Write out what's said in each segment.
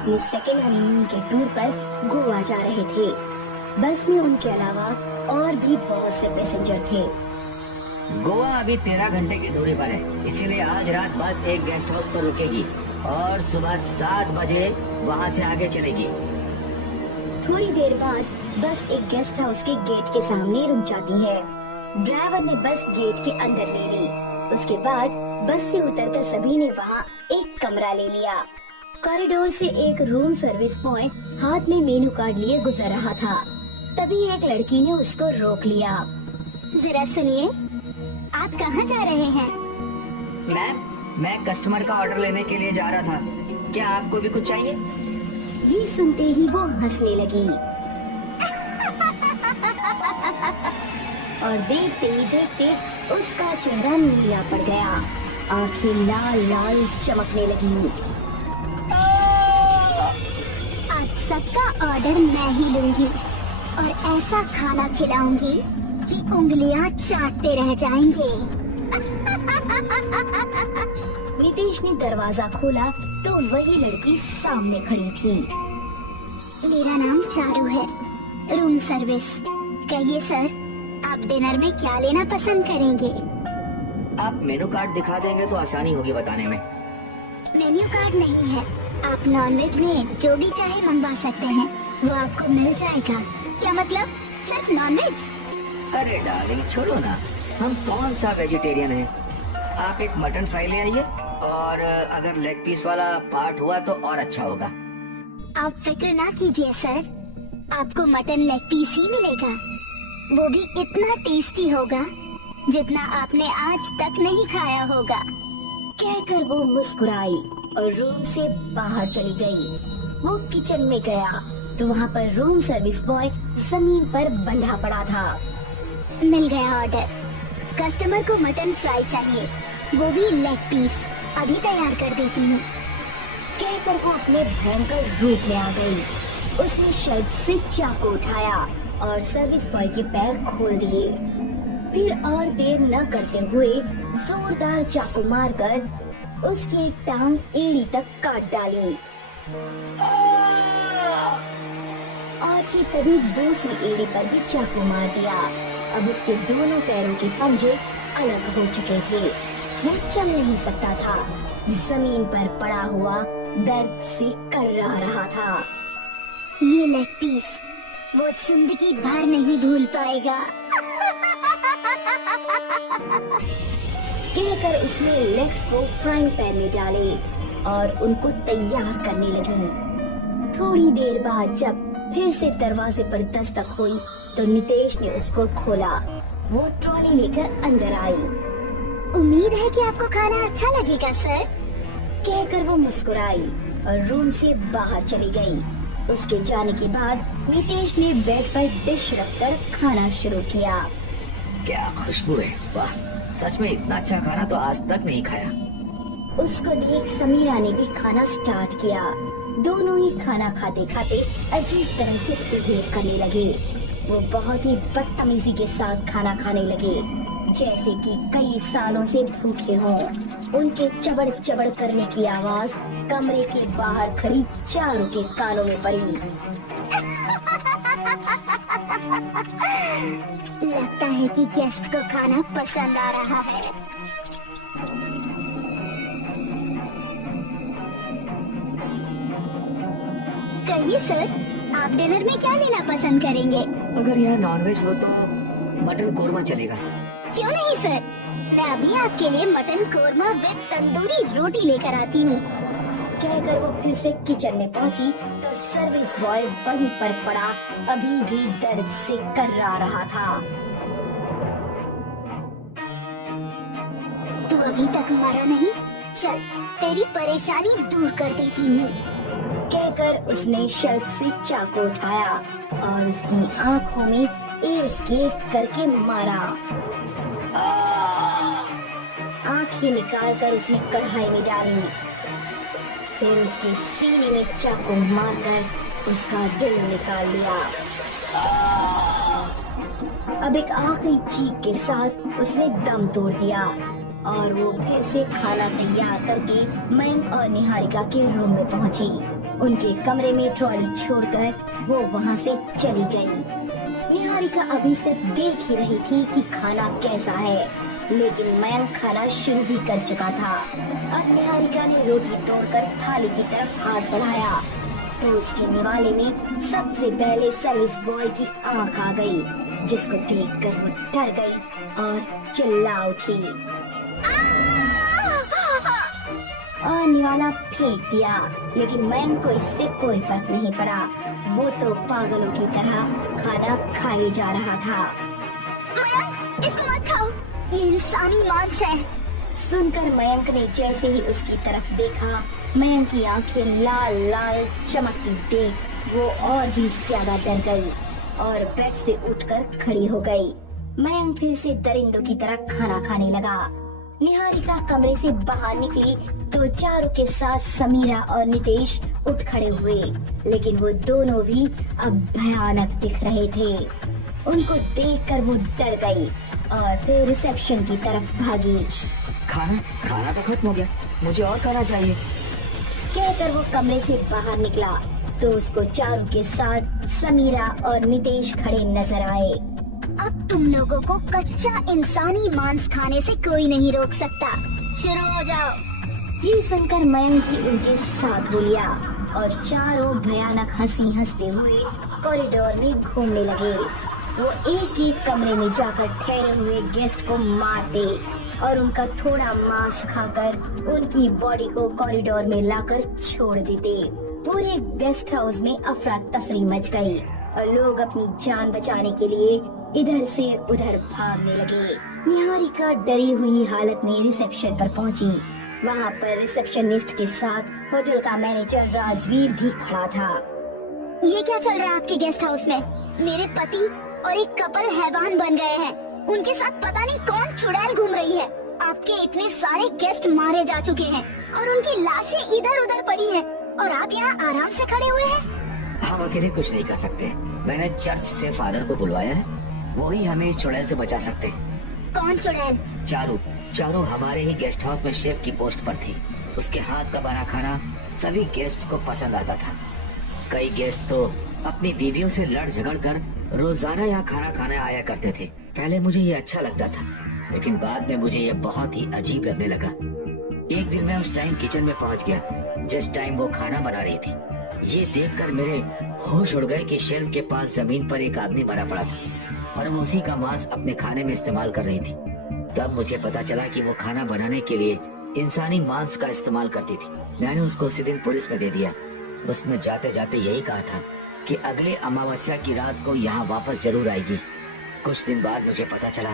अपने second honeymoon के tour पर गोवा जा रहे थे। बस में उनके अलावा और भी बहुत से पैसेंजर थे। गोवा अभी 13 घंटे की दूरी पर है, इसीलिए आज रात बस एक गेस्ट हाउस पर रुकेगी और सुबह 7 बजे वहाँ से आगे चलेगी। थोड़ी देर बाद बस एक गेस्ट हाउस के गेट के सामने रुक जाती है। ड्राइवर ने बस गेट के अंदर ले ली। उसके बाद बस से उतरकर सभी ने वहाँ एक कमरा ले लिया। कॉरिडोर से एक रूम सर्विस बॉय हाथ में मेनू कार्ड लिए गुजर रहा था। तभी एक लड़की ने उसको रोक लिया। जरा सुनिए, आप कहाँ जा रहे हैं? मैम, मैं कस्टमर का ऑर्डर लेने के लिए जा रहा था। क्या आपको भी कुछ चाहिए? ये सुनते ही वो हंसने लगी और देखते ही देखते उसका चेहरा नीला पड़ गया। आंखें लाल लाल चमकने लगी। आज सबका ऑर्डर मैं ही लूंगी और ऐसा खाना खिलाऊंगी कि उंगलियां चाटते रह जाएंगे। नितेश ने दरवाजा खोला तो वही लड़की सामने खड़ी थी। मेरा नाम चारू है, रूम सर्विस। कहिए सर, आप डिनर में क्या लेना पसंद करेंगे? आप मेनू कार्ड दिखा देंगे तो आसानी होगी बताने में। मेन्यू कार्ड नहीं है, आप नॉनवेज में जो भी चाहे मंगवा सकते हैं, वो आपको मिल जाएगा। क्या मतलब, सिर्फ नॉनवेज? अरे डार्लिंग छोड़ो ना, हम कौन सा वेजिटेरियन है। आप एक मटन फ्राई ले आइए और अगर लेग पीस वाला पार्ट हुआ तो और अच्छा होगा। आप फिक्र ना कीजिए सर, आपको मटन लेग पीस ही मिलेगा। वो भी इतना टेस्टी होगा जितना आपने आज तक नहीं खाया होगा। कहकर वो मुस्कुराई और रूम से बाहर चली गई। वो किचन में गया तो वहाँ पर रूम सर्विस बॉय जमीन पर बंधा पड़ा था। मिल गया ऑर्डर। कस्टमर को मटन फ्राई चाहिए, वो भी लेग पीस। अभी तैयार कर देती हूँ। कहकर वो अपने भयंकर रूप में आ गई। उसने शेल्फ से चाकू उठाया और सर्विस बॉय के पैर खोल दिए। फिर और देर न करते हुए जोरदार चाकू मारकर उसकी एक टांग एड़ी तक काट डाली और फिर तभी दूसरी एड़ी पर भी चाकू मार दिया। अब उसके दोनों पैरों के पंजे अलग हो चुके थे। वो चल नहीं सकता था। जमीन पर पड़ा हुआ दर्द से कर्रा रहा था। ये लेग पीस वो जिंदगी भर नहीं भूल पाएगा। कहकर उसने लेग्स को फ्राइंग पैन में डाले और उनको तैयार करने लगी। थोड़ी देर बाद जब फिर से दरवाजे पर दस्तक हुई तो नितेश ने उसको खोला। वो ट्रॉली लेकर अंदर आई। उम्मीद है कि आपको खाना अच्छा लगेगा सर। कहकर वो मुस्कुराई और रूम से बाहर चली गई। उसके जाने के बाद नितेश ने बेड पर डिश रखकर खाना शुरू किया। क्या खुशबू है, वाह! सच में इतना अच्छा खाना तो आज तक नहीं खाया। उसको देख समीरा ने भी खाना स्टार्ट किया। दोनों ही खाना खाते खाते अजीब तरह से बिहेव करने लगे। वो बहुत ही बदतमीजी के साथ खाना खाने लगे, जैसे कि कई सालों से भूखे हों। उनके चबड़ चबड़ करने की आवाज कमरे के बाहर खड़ी चारों के कानों में पड़ी। लगता है कि गेस्ट को खाना पसंद आ रहा है। कहिए सर, आप डिनर में क्या लेना पसंद करेंगे? अगर यहाँ नॉनवेज हो तो मटन कोरमा चलेगा। क्यों नहीं सर, मैं अभी आपके लिए मटन कोरमा विद तंदूरी रोटी लेकर आती हूँ। कहकर वो फिर से किचन में पहुंची तो सर्विस बॉय वहीं पर पड़ा अभी भी दर्द से कर्रा रहा था। तू अभी तक मरा नहीं? चल, तेरी परेशानी दूर कर देती हूँ। कहकर उसने शेल्फ से चाकू उठाया और उसकी आंखों में एक एक करके मारा। आंखें निकालकर उसने कढ़ाई में डाली। फिर उसके सीने में चाकू मारकर उसका दिल निकाल लिया। अब एक आखिरी चीख के साथ उसने दम तोड़ दिया और वो फिर से खाना तैयार करके मयंक और निहारिका के रूम में पहुंची। उनके कमरे में ट्रॉली छोड़कर वो वहाँ से चली गई। निहारिका अभी सिर्फ देख ही रही थी कि खाना कैसा है, लेकिन मयंक खाना शुरू भी कर चुका था। अब निहारिका ने रोटी तोड़कर थाली की तरफ हाथ बढ़ाया तो उसके निवाले में सबसे पहले सर्विस बॉय की आंख आ गई, जिसको देखकर वो डर गई और चिल्ला उठी और निवाला फेंक दिया। लेकिन मयंक को इससे कोई फर्क नहीं पड़ा, वो तो पागलों की तरह खाना खाए जा रहा था। मयंक, इसको मत खाओ, ये इंसानी मांस है। सुनकर मयंक ने जैसे ही उसकी तरफ देखा, मयंक की आंखें लाल लाल चमकती देख वो और भी ज्यादा डर गई और बेड से उठकर खड़ी हो गई। मयंक फिर से दरिंदों की तरह खाना खाने लगा। निहारिका कमरे से बाहर निकली तो चारों के साथ समीरा और नितेश उठ खड़े हुए, लेकिन वो दोनों भी अब भयानक दिख रहे थे। उनको देखकर वो डर गई और फिर रिसेप्शन की तरफ भागी। खाना तो खत्म हो गया, मुझे और खाना चाहिए। कहकर वो कमरे से बाहर निकला तो उसको चारों के साथ समीरा और नितेश खड़े नजर आए। अब तुम लोगों को कच्चा इंसानी मांस खाने से कोई नहीं रोक सकता, शुरू हो जाओ। ये सुनकर मयंक भी उनके साथ हो लिया और चारों भयानक हंसी हंसते हुए कॉरिडोर में घूमने लगे। वो एक एक कमरे में जाकर ठहरे हुए गेस्ट को मारते और उनका थोड़ा मांस खाकर उनकी बॉडी को कॉरिडोर में लाकर छोड़ देते। पूरे गेस्ट हाउस में अफरा तफरी मच गई और लोग अपनी जान बचाने के लिए इधर से उधर भागने लगे। निहारिका डरी हुई हालत में रिसेप्शन पर पहुंची। वहाँ पर रिसेप्शनिस्ट के साथ होटल का मैनेजर राजवीर भी खड़ा था। ये क्या चल रहा है आपके गेस्ट हाउस में? मेरे पति और एक कपल हैवान बन गए हैं, उनके साथ पता नहीं कौन चुड़ैल घूम रही है। आपके इतने सारे गेस्ट मारे जा चुके हैं और उनकी लाशें इधर उधर पड़ी हैं और आप यहाँ आराम से खड़े हुए हैं। हम अकेले कुछ नहीं कर सकते, मैंने चर्च से फादर को बुलवाया है, वो ही हमें इस चुड़ैल से बचा सकते हैं। कौन चुड़ैल? चारू हमारे ही गेस्ट हाउस में शेफ की पोस्ट पर थी। उसके हाथ का बना खाना सभी गेस्ट को पसंद आता था। कई गेस्ट तो अपनी बीवियों से लड़ झगड़ कर रोजाना यहाँ खाना खाने आया करते थे। पहले मुझे ये अच्छा लगता था, लेकिन बाद में मुझे ये बहुत ही अजीब लगने लगा। एक दिन मैं उस टाइम किचन में पहुँच गया जिस टाइम वो खाना बना रही थी। ये देखकर मेरे होश उड़ गए कि शेल्फ के पास जमीन पर एक आदमी मरा पड़ा था और वो उसी का मांस अपने खाने में इस्तेमाल कर रही थी। तब मुझे पता चला कि वो खाना बनाने के लिए इंसानी मांस का इस्तेमाल करती थी। मैंने उसको उसी दिन पुलिस में दे दिया। उसने जाते जाते यही कहा था कि अगले अमावस्या की रात को यहाँ वापस जरूर आएगी। कुछ दिन बाद मुझे पता चला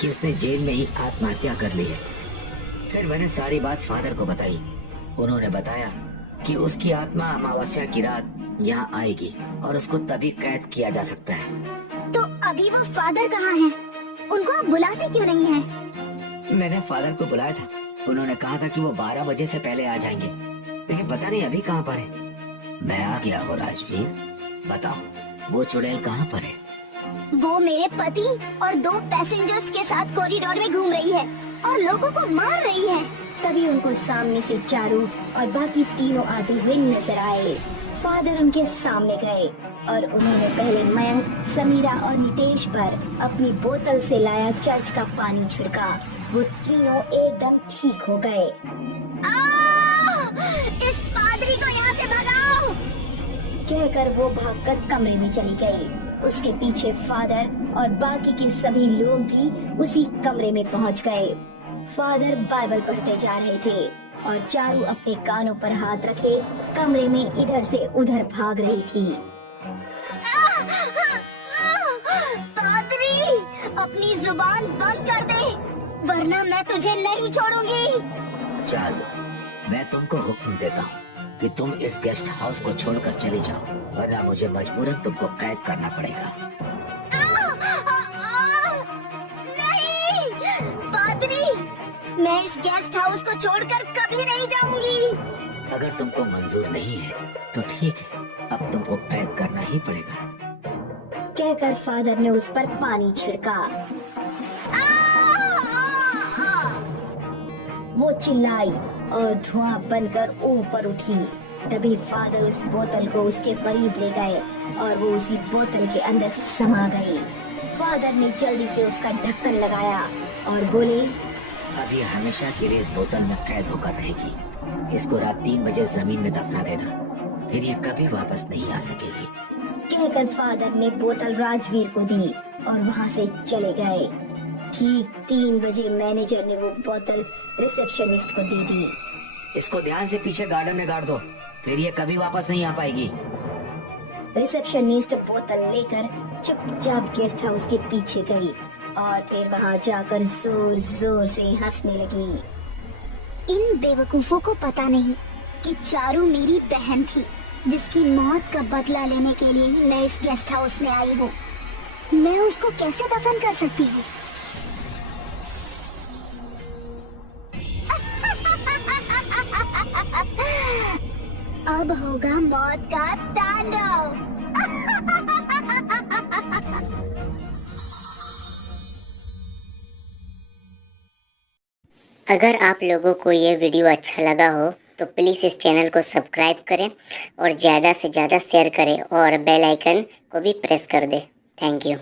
कि उसने जेल में ही आत्महत्या कर ली है। फिर मैंने सारी बात फादर को बताई। उन्होंने बताया कि उसकी आत्मा अमावस्या की रात यहाँ आएगी और उसको तभी कैद किया जा सकता है। तो अभी वो फादर कहाँ हैं? उनको आप बुलाते क्यों नहीं हैं? मैंने फादर को बुलाया था, उन्होंने कहा था कि वो 12 बजे से पहले आ जाएंगे, लेकिन पता नहीं अभी कहाँ पर है। मैं आ गया हूँ राजवीर, बताओ वो चुड़ैल कहाँ पर है? वो मेरे पति और 2 पैसेंजर्स के साथ कॉरिडोर में घूम रही है और लोगों को मार रही है। तभी उनको सामने से चारू और बाकी तीनों आते हुए नजर आए। फादर उनके सामने गए और उन्होंने पहले मयंक, समीरा और नितेश पर अपनी बोतल से लाया चर्च का पानी छिड़का। वो तीनों एकदम ठीक हो गए। इस पादरी को यहाँ से भगाओ! कहकर वो भागकर कमरे में चली गई। उसके पीछे फादर और बाकी के सभी लोग भी उसी कमरे में पहुंच गए। फादर बाइबल पढ़ते जा रहे थे और चारू अपने कानों पर हाथ रखे कमरे में इधर से उधर भाग रही थी। पादरी, अपनी जुबान बंद कर दे, वरना मैं तुझे नहीं छोड़ूंगी। चारू, मैं तुमको हुक्म देता हूँ कि तुम इस गेस्ट हाउस को छोड़कर चले जाओ, वरना मुझे मजबूरन तुमको कैद करना पड़ेगा। नहीं, पादरी, मैं इस गेस्ट हाउस को छोड़कर कभी नहीं जाऊंगी। अगर तुमको मंजूर नहीं है तो ठीक है, अब तुमको कैद करना ही पड़ेगा। कहकर फादर ने उस पर पानी छिड़का। वो चिल्लाई और धुआं बनकर ऊपर उठी। तभी फादर उस बोतल को उसके करीब ले गए और वो उसी बोतल के अंदर समा गई। फादर ने जल्दी से उसका ढक्कन लगाया और बोले, अब ये हमेशा के लिए इस बोतल में कैद होकर रहेगी। इसको रात 3 बजे जमीन में दफना देना, फिर ये कभी वापस नहीं आ सकेगी। कहकर फादर ने बोतल राजवीर को दी और वहाँ से चले गए। ठीक 3 बजे मैनेजर ने वो बोतल रिसेप्शनिस्ट को दे दी। इसको ध्यान से पीछे गार्डन में गाड़ दो, फिर ये कभी वापस नहीं आ पाएगी। रिसेप्शनिस्ट बोतल लेकर चुपचाप गेस्ट हाउस के पीछे गई और फिर वहाँ जाकर जोर जोर से हंसने लगी। इन बेवकूफों को पता नहीं कि चारू मेरी बहन थी, जिसकी मौत का बदला लेने के लिए ही मैं इस गेस्ट हाउस में आई हूँ। मैं उसको कैसे दफन कर सकती हूँ? अब होगा मौत का तांडव। अगर आप लोगों को ये वीडियो अच्छा लगा हो तो प्लीज़ इस चैनल को सब्सक्राइब करें और ज़्यादा से ज़्यादा शेयर करें और बेल आइकन को भी प्रेस कर दें। Thank you.